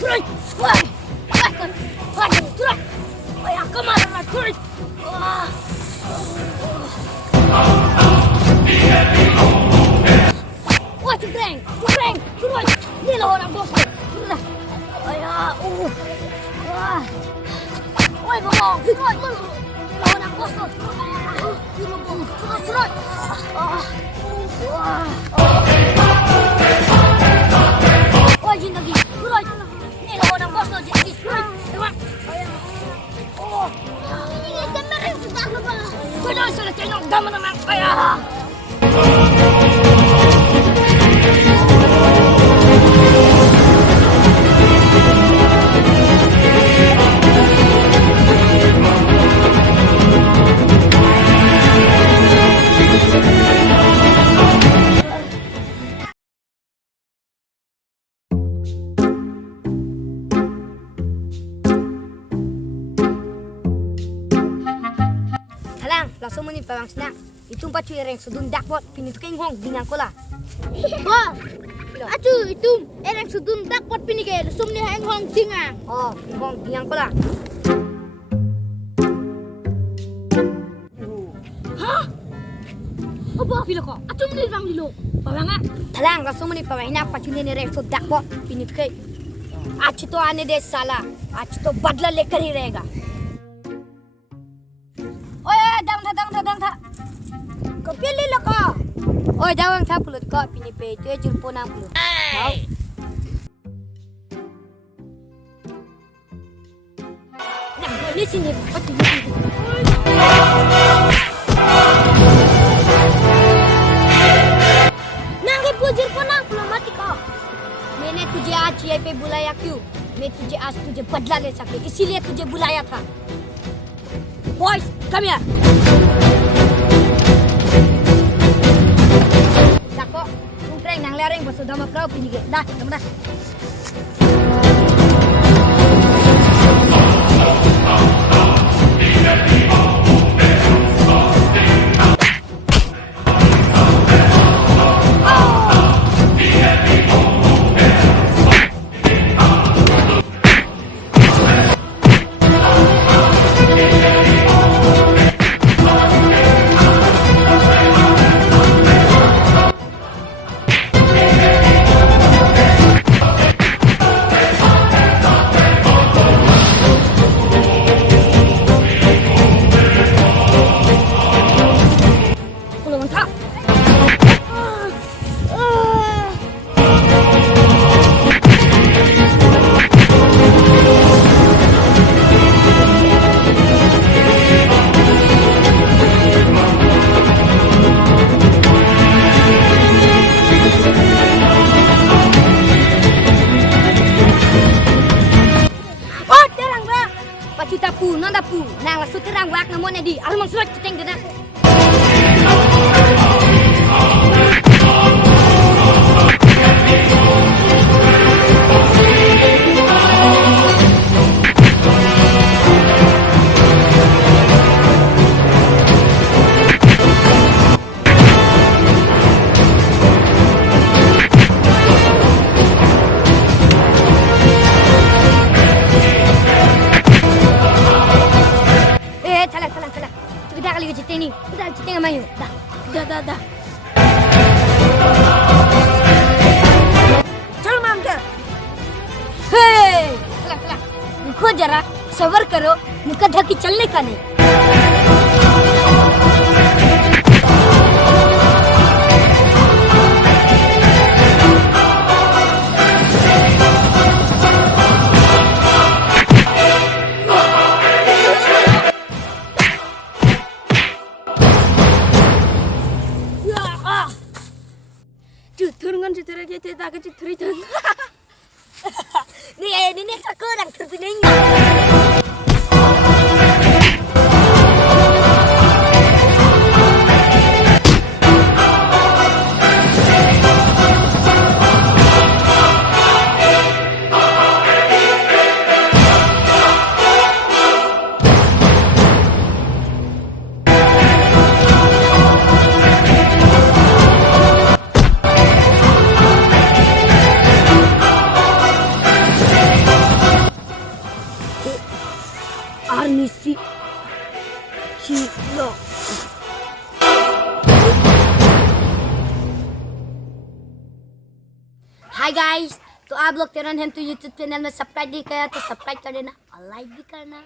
Terus, wah, terus, ayah kemana terus? Wah, cukreng, terus, ni lah orang bos tu, terus, ayah, wah, wah, ngomong, terus, ni lah orang bos tu, terus, wah. Wah, jin lagi. Turun. Ni lah orang bos tu. Jin. Turun. Tengok. Oh. Ini gambar yang sudah lupa. Sudah tengok gambar memang. Ayah. Langsung meni pawang senang. Itu pacu ereng sudun dakpot pini tukeng hong dengan kola. Wah, acu itu ereng sudun dakpot pini ke sumni hang hong dinga. Oh, hong dengan kola. Hah? Apa pilo ko? Acu meni bang dilo. Pawang ah. Talang langsung meni pawang nak pacu ni ereng sudun dakpot pini tukeng. आज तो आने दे साला, आज तो बदला लेकर ही रहेगा. Dang tha. Kau pilih lah kau. Oh, jangan tha pulut kau pilih pe. Itu jumpa nang pulut. Mau? Nang ni sini. Pati ni. Nang ke pujir pun nang pulut mati kau. मैंने तुझे आज ये पे बुलाया क्यों? मैं तुझे आज तुझे बदला ले सके इसीलिए तुझे बुलाया था. Boys, come here. Dako, kumpreng nang lereng bos sudah makrau pinggir. Dah, kamu dah. Nang langsung terang wak namun di armang surat ceteng dena. Dah. चलो मांगे. Hey, चला. रुको जरा, सबर करो. मुका ढकी चलने का नहीं. Kita tak kecil cerita. Ni tak kurang terpilihnya. Anisi Chilo. Hi guys, तो आप लोग तेरन हैं तो यूट्यूब चैनल में सब्सक्राइब नहीं किया तो सब्सक्राइब कर देना और लाइक भी करना।